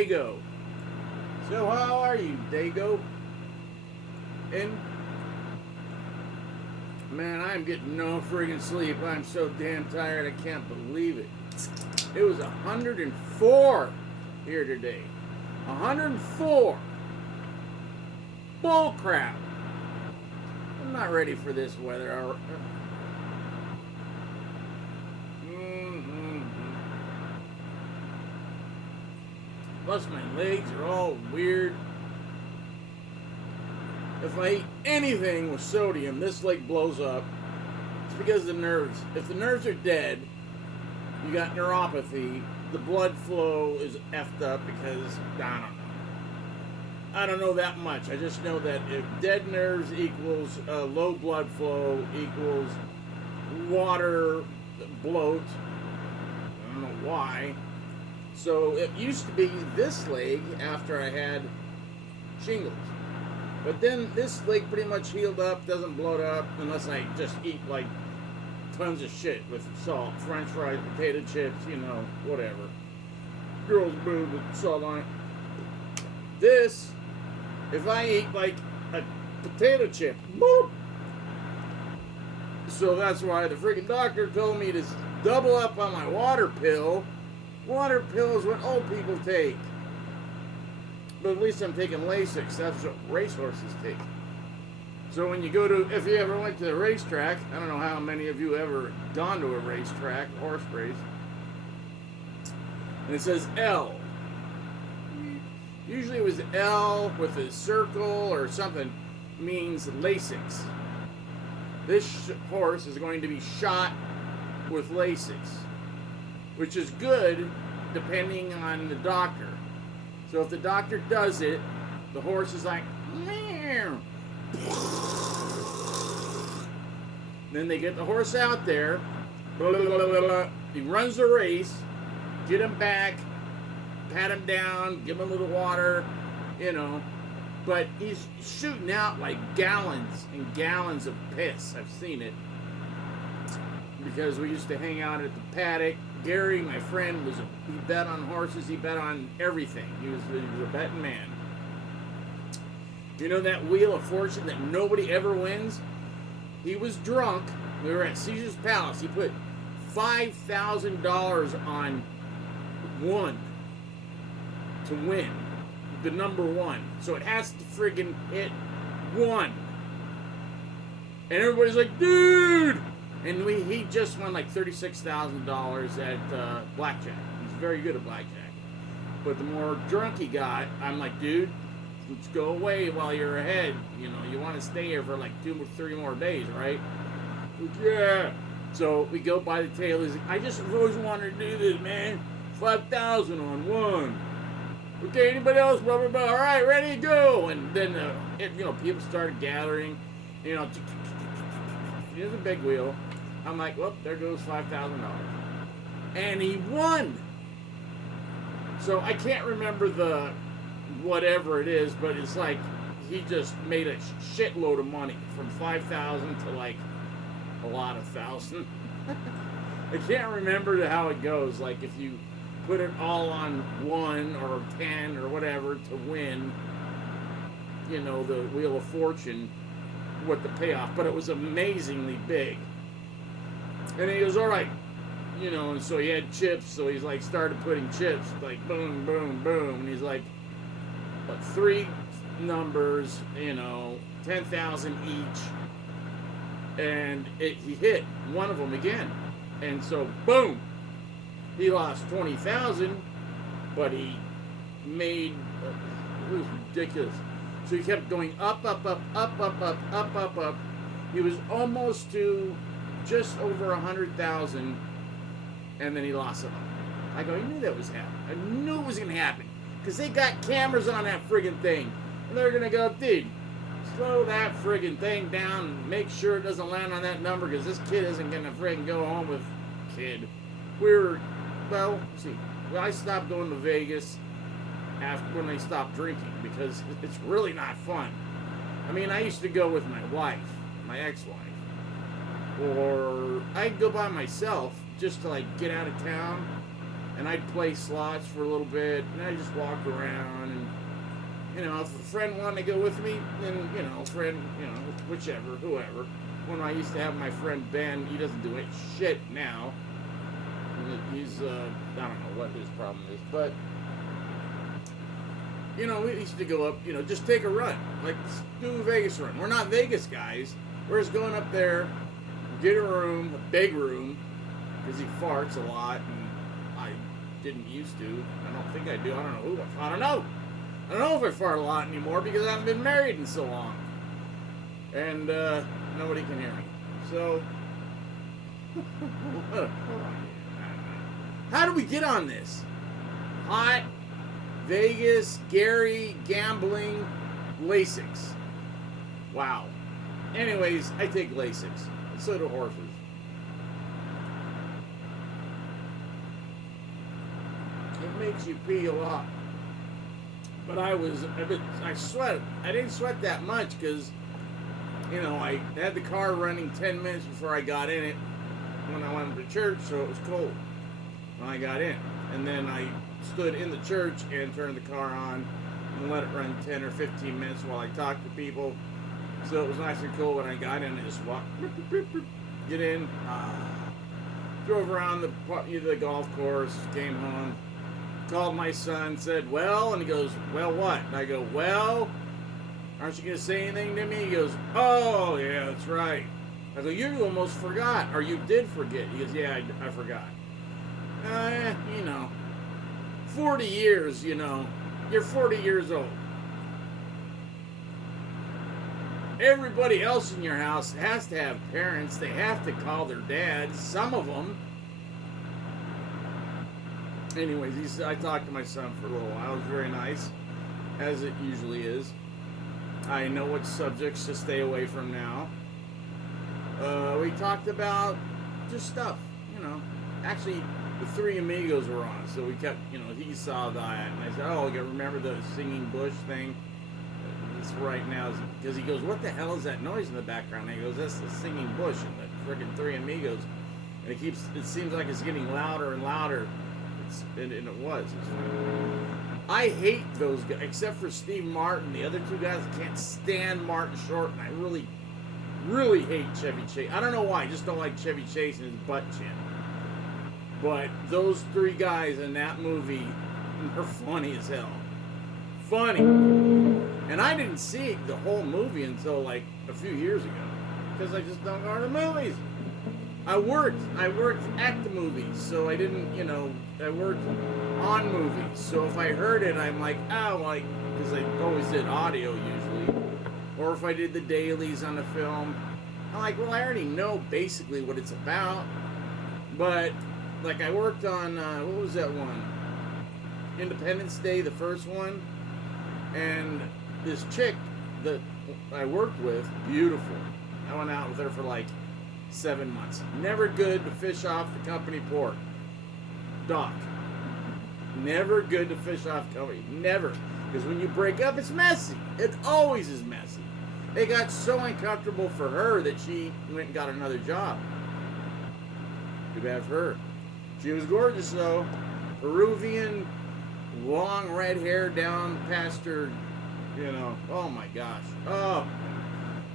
Dago. So how are you, Dago? And man, I'm getting no friggin' sleep. I'm so damn tired, I can't believe it. It was 104 here today. 104. Bull crap. I'm not ready for this weather. Plus my legs are all weird. If I eat anything with sodium, this leg blows up. It's because of the nerves. If the nerves are dead, you got neuropathy, the blood flow is effed up because, I don't know that much. I just know that if dead nerves equals low blood flow equals water bloat. I don't know why. So it used to be this leg after I had shingles. But then this leg pretty much healed up, doesn't bloat up unless I just eat like tons of shit with salt, french fries, potato chips, you know, whatever. Girls boob with salt on it. This, if I eat like a potato chip, boop. So that's why the freaking doctor told me to double up on my water pill. Water pill is what old people take. But at least I'm taking Lasix. That's what racehorses take. So when you go to, if you ever went to the racetrack, I don't know how many of you ever gone to a racetrack, horse race, and it says L. Usually it was L with a circle or something, means Lasix. This horse is going to be shot with Lasix, which is good depending on the doctor. So if the doctor does it, the horse is like, meow. Then they get the horse out there, blah, blah, blah, blah, blah. He runs the race, get him back, pat him down, give him a little water, you know. But he's shooting out like gallons and gallons of piss. I've seen it. Because we used to hang out at the paddock. Gary, my friend, he bet on horses. He bet on everything. He was a betting man. You know that Wheel of Fortune that nobody ever wins? He was drunk. We were at Caesar's Palace. He put $5,000 on one to win. The number one. So it has to friggin' hit one. And everybody's like, dude! And he just won like $36,000 at blackjack. He's very good at blackjack. But the more drunk he got, I'm like, dude, let's go away while you're ahead. You know, you want to stay here for like 2 or 3 more days, right? Like, yeah. So we go by the tail. He's like, I just always wanted to do this, man. 5,000 on one. Okay, anybody else? Blah, blah, blah. All right, ready to go. And then, people started gathering. You know, here's a big wheel. I'm like, well, there goes $5,000. And he won. So I can't remember the whatever it is, but it's like he just made a shitload of money from 5,000 to like a lot of thousand. I can't remember how it goes. Like if you put it all on 1 or 10 or whatever to win, you know, the Wheel of Fortune, what the payoff. But it was amazingly big. And he goes, all right, you know, and so he had chips, so he's like started putting chips, like boom, boom, boom, and he's like, 3 numbers, you know, 10,000 each, and he hit one of them again, and so boom, he lost 20,000, but he made, it was ridiculous. So he kept going up, up, up, up, up, up, up, up, up. He was almost to just over 100,000, and then he lost it. I go, I knew that was happening. I knew it was going to happen. Because they got cameras on that friggin' thing. And they're going to go, dude, slow that friggin' thing down and make sure it doesn't land on that number, because this kid isn't going to friggin' go home with kid. I stopped going to Vegas after when they stopped drinking, because it's really not fun. I mean, I used to go with my wife, my ex-wife. Or I'd go by myself just to like get out of town and I'd play slots for a little bit, and I'd just walk around, and, you know, if a friend wanted to go with me, then, you know, whichever, whoever. When I used to have my friend Ben, he doesn't do it shit now. He's, I don't know what his problem is, but, you know, we used to go up, you know, just take a run. Like, do a Vegas run. We're not Vegas guys. We're just going up there, get a room, a big room, because he farts a lot, and I didn't used to. I don't think I do. I don't know. I don't know. I don't know if I fart a lot anymore because I haven't been married in so long. And nobody can hear me. So, how do we get on this? Hot, Vegas, Gary, gambling, Lasix. Wow. Anyways, I take Lasix. So do horses. It makes you pee a lot. But I sweat. I didn't sweat that much because, you know, I had the car running 10 minutes before I got in it when I went to church, so it was cold when I got in. And then I stood in the church and turned the car on and let it run 10 or 15 minutes while I talked to people. So it was nice and cool when I got in. I just walked, get in, drove around the golf course, came home, called my son, said, well, and he goes, well, what? And I go, well, aren't you going to say anything to me? He goes, oh, yeah, that's right. I go, you almost forgot, or you did forget. He goes, yeah, I forgot. You know, 40 years, you know, you're 40 years old. Everybody else in your house has to have parents. They have to call their dads, some of them. Anyways, I talked to my son for a little while. It was very nice, as it usually is. I know what subjects to stay away from now. We talked about just stuff, you know. Actually, the Three Amigos were on, so we kept, you know, he saw that, and I said, oh, you remember the singing bush thing? It's right now, because he goes, what the hell is that noise in the background? And he goes, that's the singing bush and the freaking Three Amigos. And it seems like it's getting louder and louder. And it was. I hate those guys, except for Steve Martin. The other two guys, I can't stand Martin Short, and I really, really hate Chevy Chase. I don't know why, I just don't like Chevy Chase and his butt chin. But those three guys in that movie are funny as hell. Funny. And I didn't see the whole movie until like a few years ago, because I just don't go to the movies. I worked at the movies, so I didn't, you know, I worked on movies. So if I heard it, I'm like, oh, like, because I always did audio usually. Or if I did the dailies on the film, I'm like, well, I already know basically what it's about. But, like, I worked on, what was that one? Independence Day, the first one. And this chick that I worked with, beautiful. I went out with her for like 7 months. Never good to fish off the company port. Dock. Never good to fish off company. Never. Because when you break up, it's messy. It always is messy. It got so uncomfortable for her that she went and got another job. Too bad for her. She was gorgeous though. Peruvian, long red hair down past her, you know. Oh my gosh. Oh.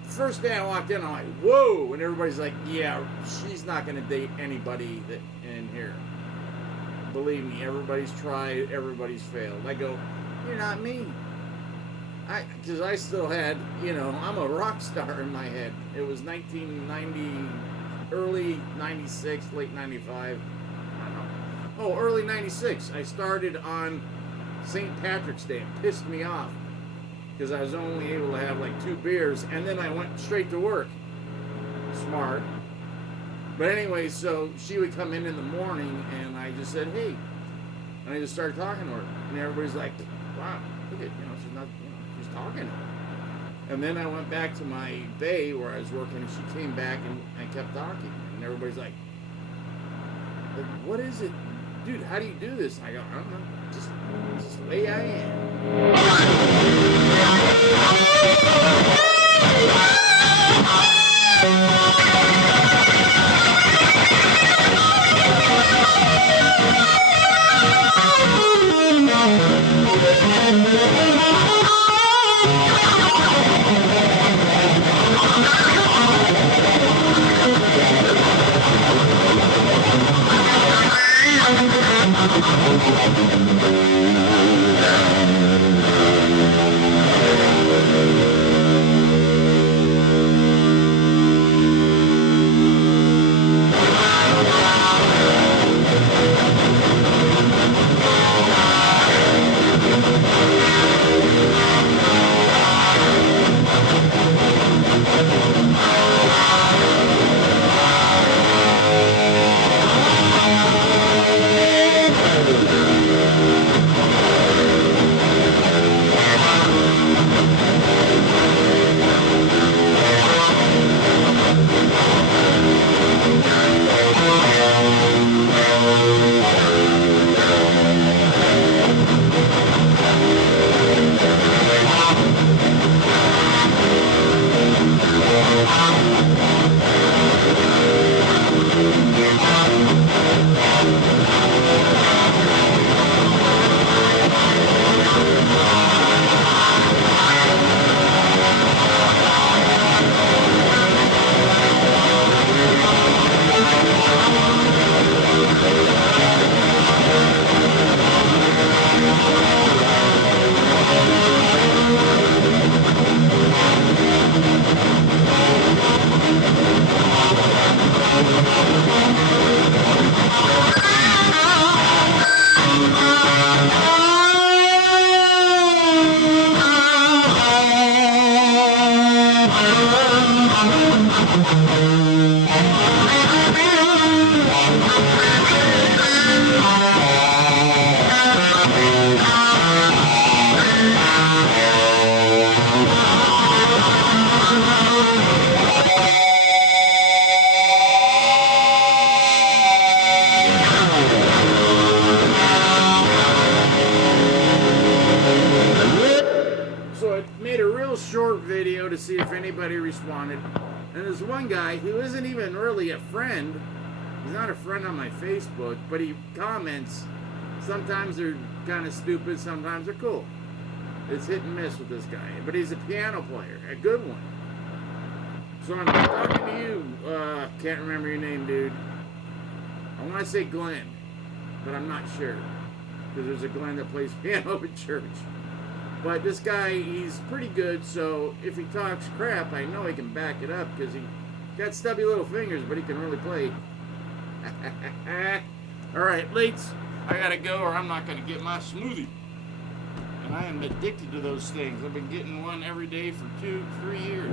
First day I walked in, I'm like, whoa, and everybody's like, yeah, she's not going to date anybody that in here. Believe me, everybody's tried, everybody's failed. I go, you're not me. Because I still had, you know, I'm a rock star in my head. It was 1990, early 96, late 95. I don't know. Oh, early 96. I started on St. Patrick's Day. It pissed me off, because I was only able to have like 2 beers, and then I went straight to work. Smart. But anyway, so she would come in the morning, and I just said, hey. And I just started talking to her. And everybody's like, wow, look at, you know, she's not, you know, she's talking to her. And then I went back to my bay where I was working, and she came back, and I kept talking. And everybody's like, what is it? Dude, how do you do this? And I go, I don't know. Just the way I am. Short video to see if anybody responded, and there's one guy who isn't even really a friend. He's not a friend on my Facebook, but he comments. Sometimes they're kind of stupid, sometimes they're cool. It's hit and miss with this guy, but he's a piano player, a good one. So I'm talking to you, can't remember your name, dude. I want to say Glenn, but I'm not sure, because there's a Glenn that plays piano at church. But this guy, he's pretty good, so if he talks crap, I know he can back it up, because he got stubby little fingers, but he can really play. Alright, Lates, I gotta go or I'm not gonna get my smoothie. And I am addicted to those things. I've been getting one every day for 2-3 years.